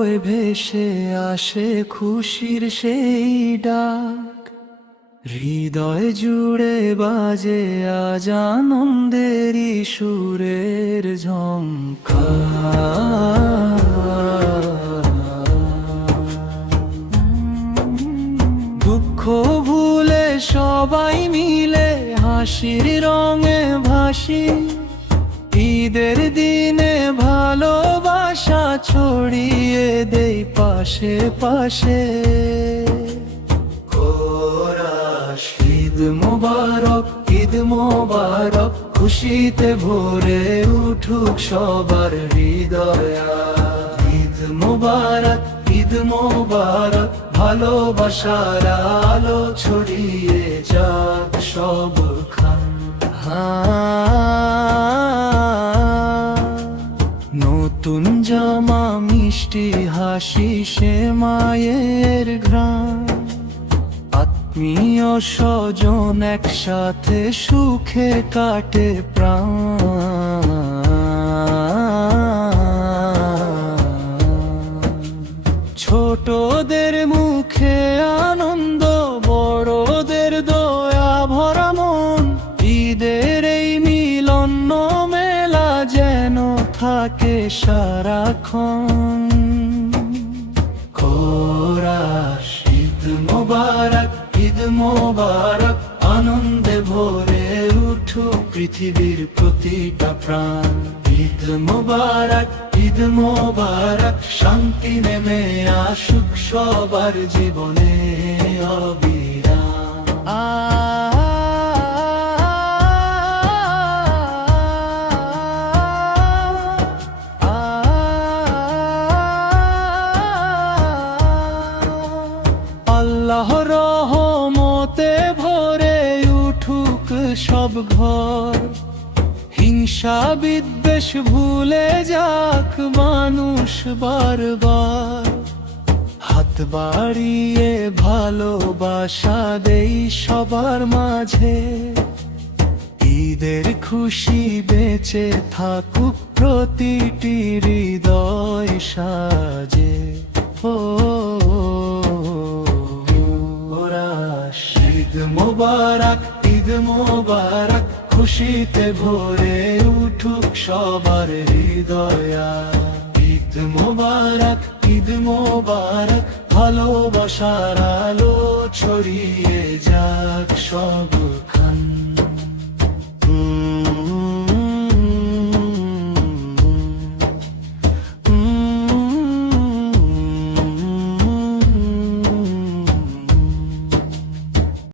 আলোয় ভেসে আসে খুশির সেই ডাক, হৃদয় জুড়ে বাজে আজ আনন্দেরই সুরের ঝংকার। দুঃখ ভুলে সবাই মিলে হাসির রঙে ভাসি, ঈদের দিনে ভালোবাসা ছড়িয়ে দেই পাশে পাশে। কোরাস ঈদ মোবারক, ঈদ মোবারক, খুশিতে ভরে উঠুক সবার হৃদয়। ঈদ মোবারক, ঈদ মোবারক, ভালোবাসার আলো ছড়িয়ে যাক সবখান। নতুন জামা, মিষ্টি হাসি, সে মায়ের ঘ্রাণ, আত্মীয় স্বজন একসাথে সুখে কাটে প্রাণ। ছোটদের মুখে আনন্দ, বড়দের দয়া ভরা মন, ঈদের এই মিলন মেলা যেন থাকে সারাক্ষণ। কোরাস ঈদ মোবারক, ঈদ মোবারক, আনন্দে ভরে উঠুক পৃথিবীর প্রতিটা প্রাণ। ঈদ মোবারক, ঈদ মোবারক, শান্তি নেমে আসুক সবার জীবনে অবিরাম। আল্লাহর রহমতে ভরে উঠুক সব ঘর, হিংসা বিদ্বেষ ভুলে যাক মানুষ বারবার। হাত বাড়িয়ে ভালোবাসা দেই সবার মাঝে, ঈদের খুশি বেঁচে থাকুক প্রতিটি হৃদয় সাজে। ঈদ মোবারক, ঈদ মোবারক, খুশিতে ভরে উঠুক সবার হৃদয়। ঈদ মোবারক, ঈদ মোবারক, ভালোবাসার আলো ছড়িয়ে যাক সব।